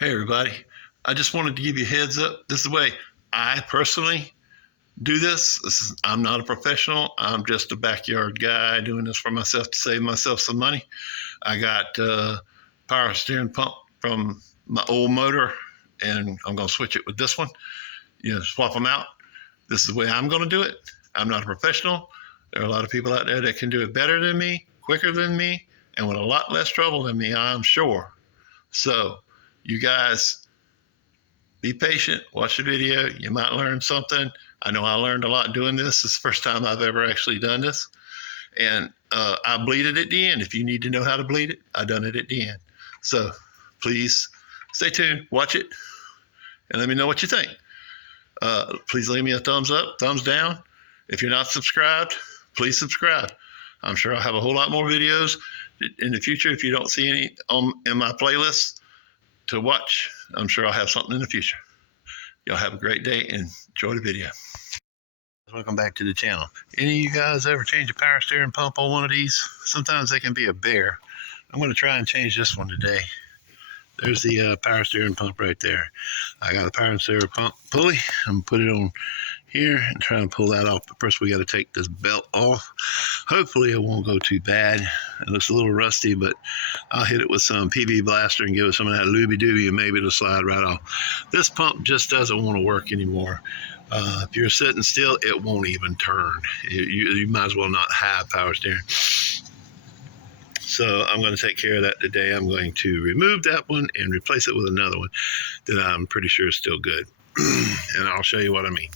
Hey everybody, I just wanted to give you a heads up. This is the way I personally do this. I'm not a professional. I'm just a backyard guy doing this for myself to save myself some money. I got power steering pump from my old motor, and I'm going to switch it with this one. Swap them out. This is the way I'm going to do it. I'm not a professional. There are a lot of people out there that can do it better than me, quicker than me, and with a lot less trouble than me, I'm sure. So, you guys be patient, watch the video. You might learn something. I know I learned a lot doing this. It's the first time I've ever actually done this. And I bleed it at the end. If you need to know how to bleed it, I done it at the end. So please stay tuned, watch it, and let me know what you think. Please leave me a thumbs up, thumbs down. If you're not subscribed, please subscribe. I'm sure I'll have a whole lot more videos in the future. If you don't see any in my playlist to watch, I'm sure I'll have something in the future. Y'all have a great day and enjoy the video. Welcome back to the channel. Any of you guys ever change a power steering pump on one of these? Sometimes they can be a bear. I'm going to try and change this one today. There's the power steering pump right there. I got a power steering pump pulley. I'm going to put it on here and try and pull that off. But first we got to take this belt off. Hopefully it won't go too bad. It looks a little rusty, but I'll hit it with some PB blaster and give it some of that looby-dooby and maybe it'll slide right off. This pump just doesn't want to work anymore. If you're sitting still, it won't even turn. You might as well not have power steering. So I'm going to take care of that today. I'm going to remove that one and replace it with another one that I'm pretty sure is still good. And I'll show you what I mean.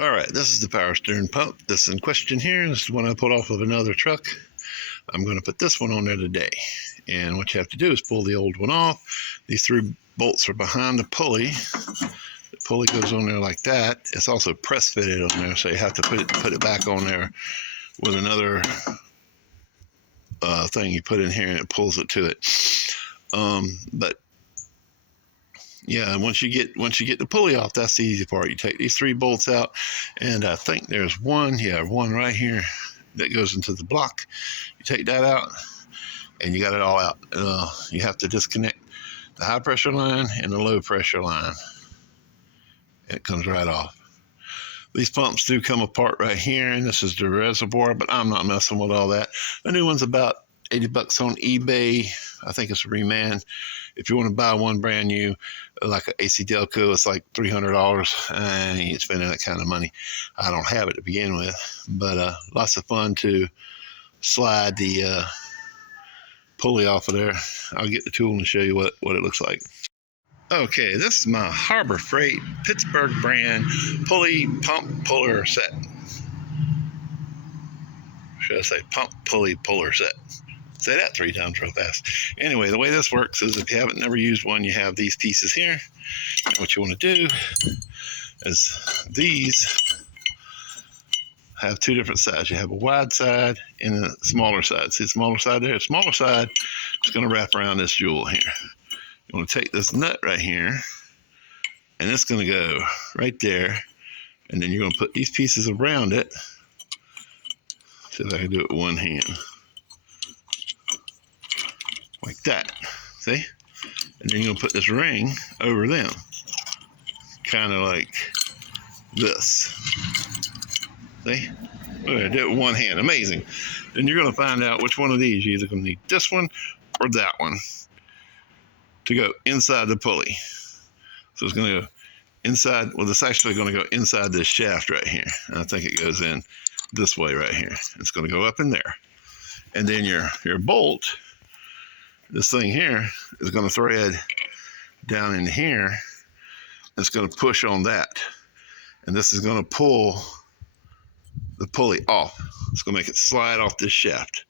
All right, this is the power steering pump. This in question here. This is one I pulled off of another truck. I'm going to put this one on there today. And what you have to do is pull the old one off. These three bolts are behind the pulley. The pulley goes on there like that. It's also press fitted on there, so you have to put it back on there with another thing you put in here, and it pulls it to it. But yeah, once you get the pulley off, that's the easy part. You take these three bolts out, and I think there's one right here that goes into the block. You take that out, and you got it all out. You have to disconnect the high pressure line and the low pressure line. It comes right off. These pumps do come apart right here, and this is the reservoir, but I'm not messing with all that. The new one's about $80 on eBay. I think it's a reman. If you want to buy one brand new, like an AC Delco, it's like $300. I ain't spending that kind of money. I don't have it to begin with, but lots of fun to slide the pulley off of there. I'll get the tool and show you what it looks like. Okay, this is my Harbor Freight Pittsburgh brand pulley pump puller set. Should I say pump pulley puller set? Say that 3 times real fast. Anyway, the way this works is if you haven't never used one, you have these pieces here. And what you want to do is these have 2 different sides. You have a wide side and a smaller side. See the smaller side there? The smaller side is going to wrap around this jewel here. You want to take this nut right here, and it's going to go right there, and then you're going to put these pieces around it. See if I can do it with one hand. Like that, see? And then you're going to put this ring over them, kind of like this. See? Look, I did it with one hand, amazing. Then you're going to find out which one of these. You're either going to need this one or that one to go inside the pulley. So it's going to go inside, well, it's actually going to go inside this shaft right here. And I think it goes in this way right here. It's going to go up in there. And then your bolt, this thing here, is going to thread down in here. It's going to push on that. And this is going to pull the pulley off. It's going to make it slide off this shaft.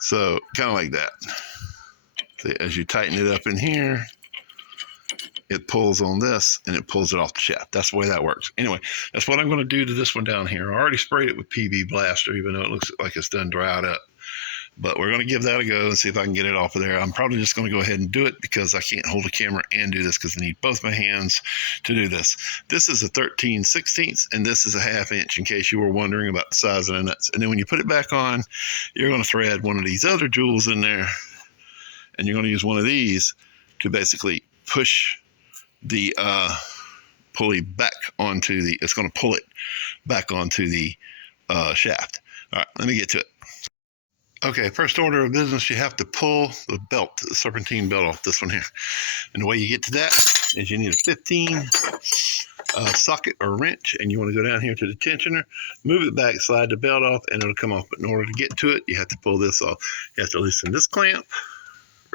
So kind of like that. See, as you tighten it up in here, it pulls on this and it pulls it off the shaft. That's the way that works. Anyway, that's what I'm going to do to this one down here. I already sprayed it with PB Blaster, even though it looks like it's done dried up. But we're going to give that a go and see if I can get it off of there. I'm probably just going to go ahead and do it because I can't hold the camera and do this because I need both my hands to do this. This is a 13/16 and this is a 1/2 inch in case you were wondering about the size of the nuts. And then when you put it back on, you're going to thread one of these other jewels in there, and you're going to use one of these to basically push the pulley back onto the, it's going to pull it back onto the shaft. All right, let me get to it. Okay, first order of business, you have to pull the belt, the serpentine belt off this one here. And the way you get to that is you need a 15 socket or wrench, and you want to go down here to the tensioner, move it back, slide the belt off, and it'll come off. But in order to get to it, you have to pull this off. You have to loosen this clamp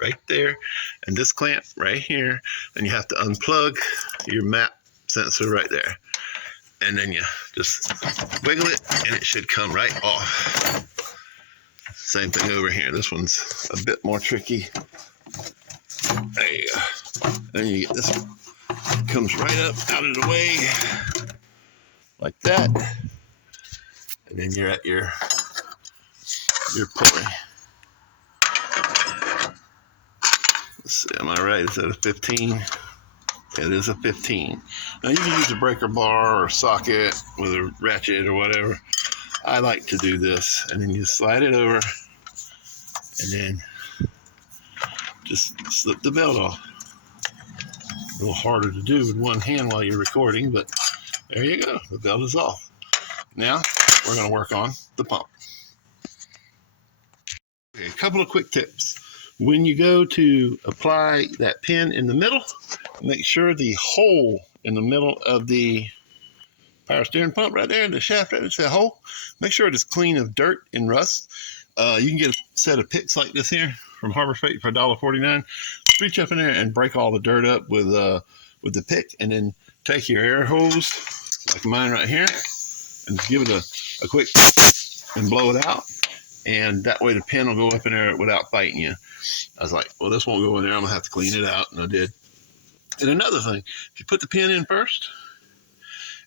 right there and this clamp right here, and you have to unplug your map sensor right there. And then you just wiggle it, and it should come right off. Same thing over here. This one's a bit more tricky. There you go. Then you get this one. Comes right up out of the way like that, and then you're at your pulley. Let's see, am I right? Is that a 15? It is a 15. Now you can use a breaker bar or socket with a ratchet or whatever. I like to do this, and then you slide it over, and then just slip the belt off. A little harder to do with one hand while you're recording, but there you go. The belt is off. Now we're going to work on the pump. Okay, a couple of quick tips. When you go to apply that pin in the middle, make sure the hole in the middle of the power steering pump right there, the shaft right there's a hole, make sure it is clean of dirt and rust. You can get a set of picks like this here from Harbor Freight for $1.49. Reach up in there and break all the dirt up with the pick, and then take your air hose like mine right here and just give it a quick and blow it out, and that way the pin will go up in there without biting you. I was like, well, this won't go in there, I'm gonna have to clean it out, and I did. And another thing, if you put the pin in first,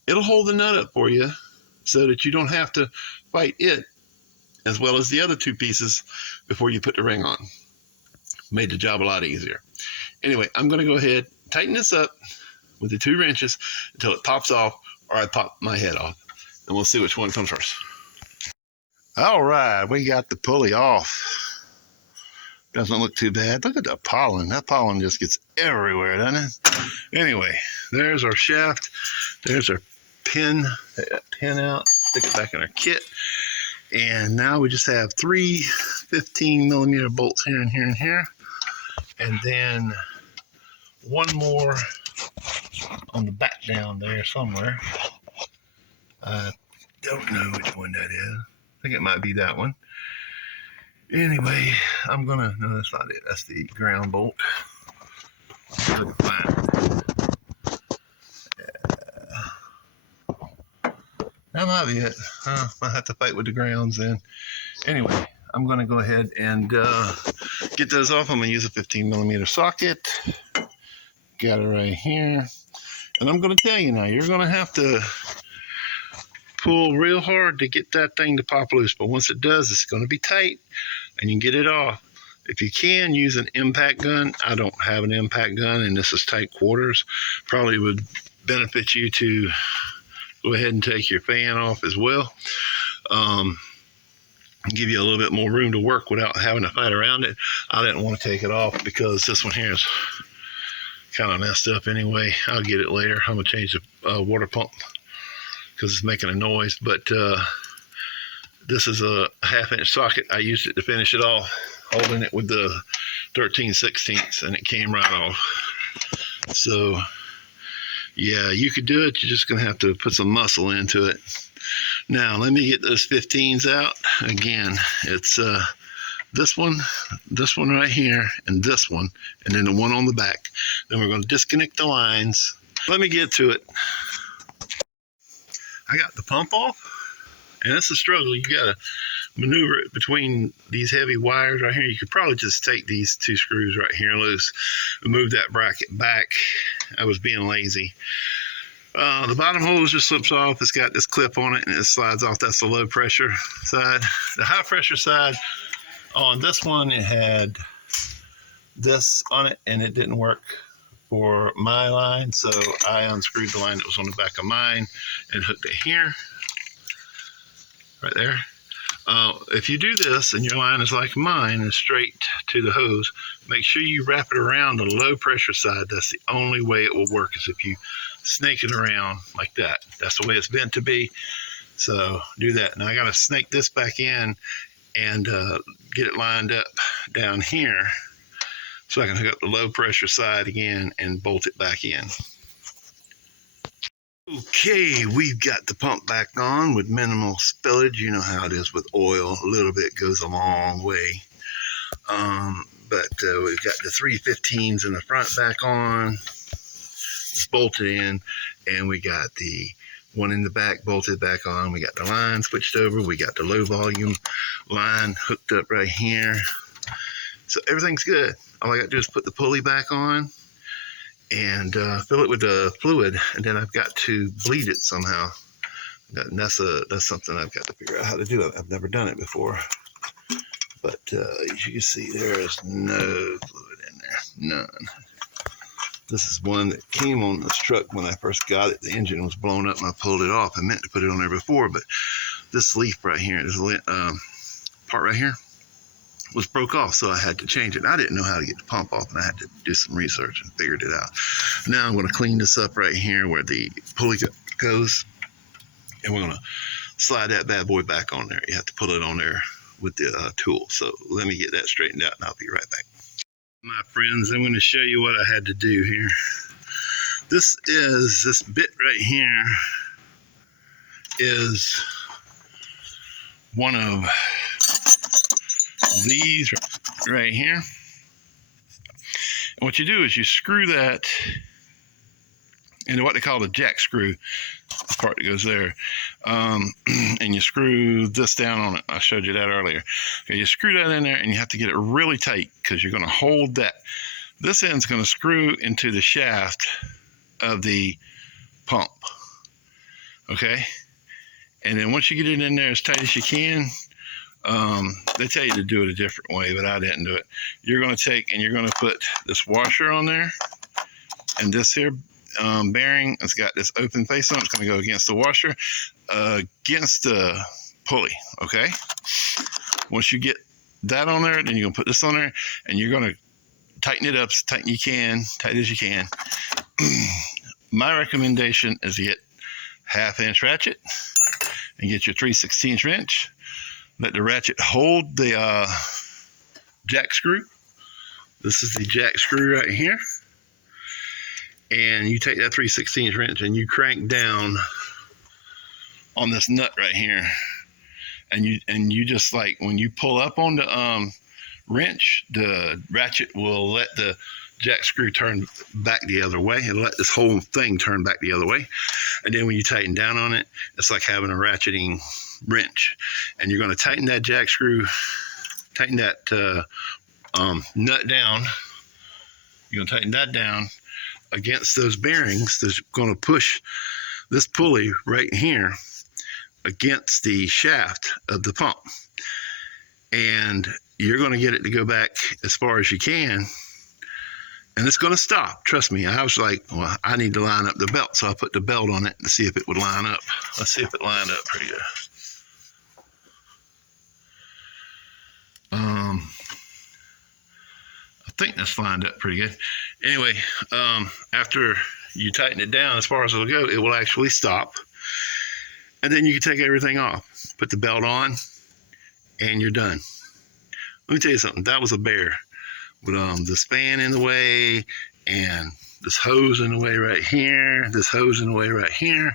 it'll hold the nut up for you so that you don't have to fight it as well as the other two pieces before you put the ring on. Made the job a lot easier. Anyway, I'm going to go ahead, tighten this up with the 2 wrenches until it pops off, or I pop my head off, and we'll see which one comes first. All right, we got the pulley off. Doesn't look too bad. Look at the pollen. That pollen just gets everywhere, doesn't it? Anyway, there's our shaft. There's our pin. Take that pin out, stick it back in our kit. And now we just have 3 15mm bolts here and here and here. And then one more on the back down there somewhere. I don't know which one that is. I think it might be that one. Anyway, I'm gonna, no, that's not it. That's the ground bolt. That might be it. Might have to fight with the grounds then. Anyway, I'm going to go ahead and get those off. I'm going to use a 15mm socket. Got it right here. And I'm going to tell you now, you're going to have to pull real hard to get that thing to pop loose. But once it does, it's going to be tight, and you can get it off. If you can, use an impact gun. I don't have an impact gun, and this is tight quarters. Probably would benefit you to go ahead and take your fan off as well. Give you a little bit more room to work without having to fight around it. I didn't want to take it off because this one here is kind of messed up anyway. I'll get it later. I'm going to change the water pump because it's making a noise. But this is a 1/2-inch socket. I used it to finish it off, holding it with the 13/16, and it came right off. So yeah, you could do it. You're just going to have to put some muscle into it. Now, let me get those 15s out. Again, it's this one right here, and this one, and then the one on the back. Then we're going to disconnect the lines. Let me get to it. I got the pump off, and it's a struggle. You got to maneuver it between these heavy wires right here. You could probably just take these 2 screws right here loose and move that bracket back. I was being lazy. The bottom hose just slips off. It's got this clip on it, and it slides off. That's the low pressure side. The high pressure side, on this one, it had this on it, and it didn't work for my line, so I unscrewed the line that was on the back of mine and hooked it here, right there. If you do this and your line is like mine and straight to the hose, make sure you wrap it around the low pressure side. That's the only way it will work, is if you snake it around like that. That's the way it's meant to be. So do that. Now I got to snake this back in and get it lined up down here so I can hook up the low pressure side again and bolt it back in. Okay, we've got the pump back on with minimal spillage. You know how it is with oil. A little bit goes a long way. But we've got the 315s in the front back on. It's bolted in. And we got the one in the back bolted back on. We got the line switched over. We got the low volume line hooked up right here. So everything's good. All I got to do is put the pulley back on and fill it with the fluid, and then I've got to bleed it somehow. That's something I've got to figure out how to do. I've never done it before, but as you can see, there is no fluid in there, none. This is one that came on this truck when I first got it. The engine was blown up and I pulled it off. I meant to put it on there before, but this leaf right here, this part right here, was broke off, so I had to change it. I didn't know how to get the pump off, and I had to do some research and figured it out. Now I'm going to clean this up right here where the pulley goes, and we're going to slide that bad boy back on there. You have to put it on there with the tool. So let me get that straightened out, and I'll be right back. My friends, I'm going to show you what I had to do here. This bit right here is one of these right here. And what you do is you screw that into what they call the jack screw, the part that goes there, and you screw this down on it. I showed you that earlier. Okay, you screw that in there, and you have to get it really tight because you're going to hold that. This end's going to screw into the shaft of the pump. Okay, and then once you get it in there as tight as you can, they tell you to do it a different way, but I didn't do it. You're going to take and you're going to put this washer on there, and this here bearing, it's got this open face on it. It's going to go against the washer, against the pulley. Okay, once you get that on there, then you're going to put this on there, and you're going to tighten it up as tight as you can. My recommendation is to get 1/2 inch ratchet and get your 3/16 wrench. Let the ratchet hold the jack screw. This is the jack screw right here. And you take that 3/16 wrench and you crank down on this nut right here. And you just, like, when you pull up on the wrench, the ratchet will let the jack screw turn back the other way. It'll let this whole thing turn back the other way. And then when you tighten down on it, it's like having a ratcheting wrench. And you're going to tighten that jack screw, tighten that nut down. You're going to tighten that down against those bearings that's going to push this pulley right here against the shaft of the pump. And you're going to get it to go back as far as you can, and it's going to stop. Trust me. I was like, well, I need to line up the belt, so I put the belt on it to see if it would line up. Let's see if it lined up pretty good. I think that's lined up pretty good. Anyway, after you tighten it down as far as it'll go, it will actually stop. And then you can take everything off, put the belt on, and you're done. Let me tell you something. That was a bear with the span in the way, and this hose in the way right here, this hose in the way right here.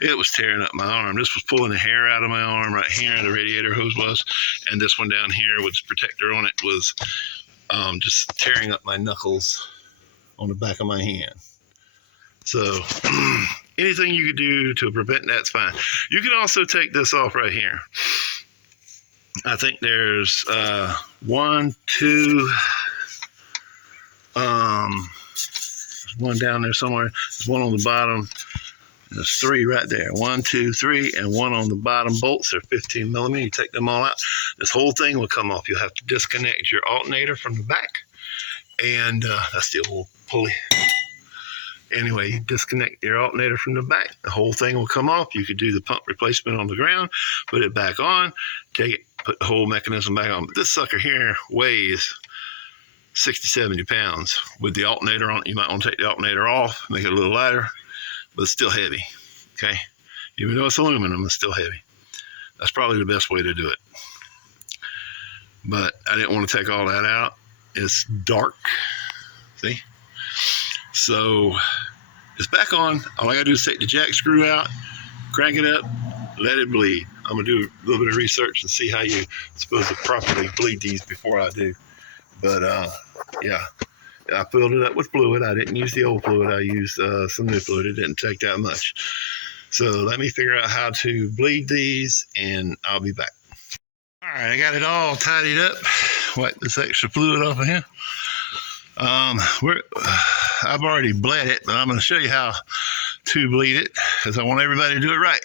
It was tearing up my arm. This was pulling the hair out of my arm right here, the radiator hose was, and this one down here with this protector on it was just tearing up my knuckles on the back of my hand. So anything you could do to prevent that's fine. You can also take this off right here. I think there's one, two, there's one down there somewhere. There's one on the bottom. There's 3 right there. 1, 2, 3, and 1 on the bottom bolts. They're 15 millimeter. You take them all out. This whole thing will come off. You'll have to disconnect your alternator from the back, and that's the old pulley. Anyway, you disconnect your alternator from the back. The whole thing will come off. You could do the pump replacement on the ground, put it back on, take it, put the whole mechanism back on. But this sucker here weighs 60, 70 pounds. With the alternator on it, you might want to take the alternator off, make it a little lighter, but it's still heavy, okay? Even though it's aluminum, it's still heavy. That's probably the best way to do it. But I didn't want to take all that out. It's dark, see? So it's back on. All I gotta do is take the jack screw out, crank it up, let it bleed. I'm gonna do a little bit of research and see how you're supposed to properly bleed these before I do. But yeah, I filled it up with fluid. I didn't use the old fluid. I used some new fluid. It didn't take that much. So let me figure out how to bleed these and I'll be back. All right, I got it all tidied up. Wipe this extra fluid off of here. I've already bled it, but I'm going to show you how to bleed it because I want everybody to do it right.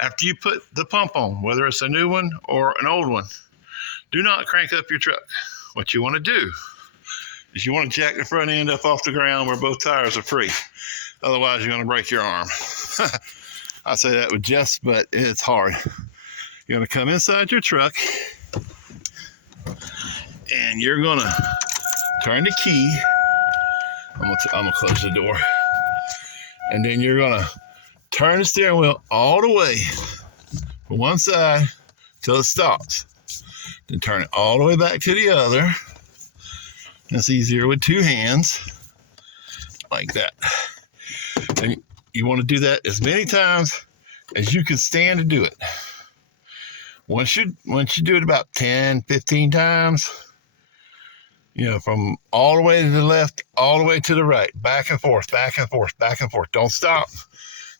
After you put the pump on, whether it's a new one or an old one, do not crank up your truck. What you want to do is you want to jack the front end up off the ground where both tires are free. Otherwise, you're going to break your arm. I say that with jest, but it's hard. You're going to come inside your truck and you're going to turn the key. I'm going to close the door. And then you're going to turn the steering wheel all the way from one side till it stops. Then turn it all the way back to the other. That's easier with two hands, like that. And you want to do that as many times as you can stand to do it. Once you do it about 10, 15 times, you know, from all the way to the left, all the way to the right, back and forth, back and forth, back and forth. Don't stop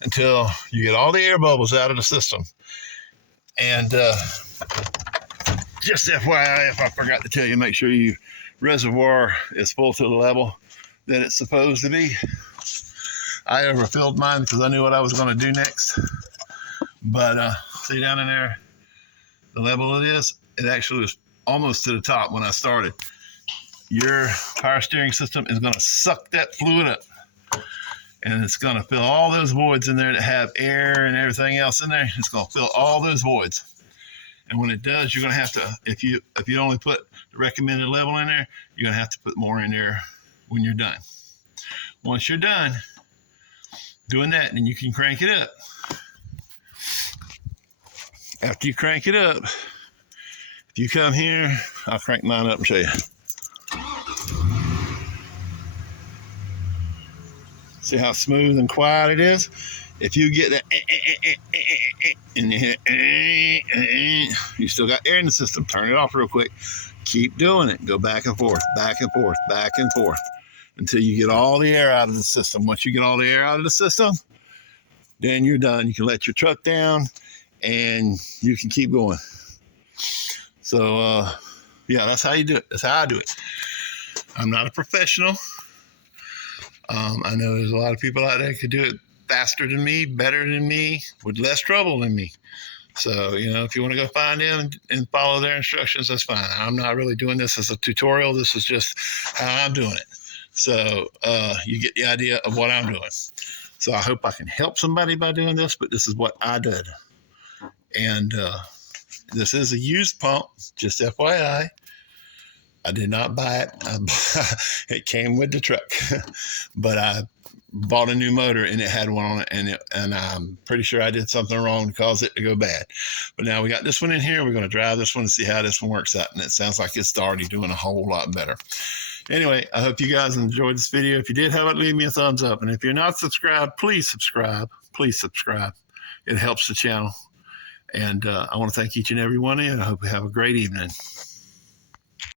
until you get all the air bubbles out of the system. And just FYI, if I forgot to tell you, make sure your reservoir is full to the level that it's supposed to be. I overfilled mine because I knew what I was going to do next. But see down in there, the level it is, it actually was almost to the top when I started. Your power steering system is going to suck that fluid up. And it's going to fill all those voids in there that have air and everything else in there. It's going to fill all those voids. And when it does, you're going to have to, if you only put the recommended level in there, you're going to have to put more in there when you're done. Once you're done doing that, then you can crank it up. After you crank it up, if you come here, I'll crank mine up and show you. See how smooth and quiet it is? If you get that and you hit you still got air in the system. Turn it off real quick. Keep doing it. Go back and forth, back and forth, back and forth until you get all the air out of the system. Once you get all the air out of the system, then you're done. You can let your truck down and you can keep going. So, yeah, that's how you do it. That's how I do it. I'm not a professional. I know there's a lot of people out there who could do it faster than me, better than me, with less trouble than me. So, you know, if you want to go find them and follow their instructions, that's fine. I'm not really doing this as a tutorial. This is just how I'm doing it. So you get the idea of what I'm doing. So I hope I can help somebody by doing this, but this is what I did. And this is a used pump, just FYI. I did not buy it. It came with the truck, but I bought a new motor and it had one on it, and I'm pretty sure I did something wrong to cause it to go bad. But now we got this one in here. We're going to drive this one and see how this one works out, and it sounds like it's already doing a whole lot better. Anyway, I hope you guys enjoyed this video. If you did, how about leave me a thumbs up, and if you're not subscribed, please subscribe. Please subscribe. It helps the channel. And I want to thank each and every one of you, and I hope you have a great evening.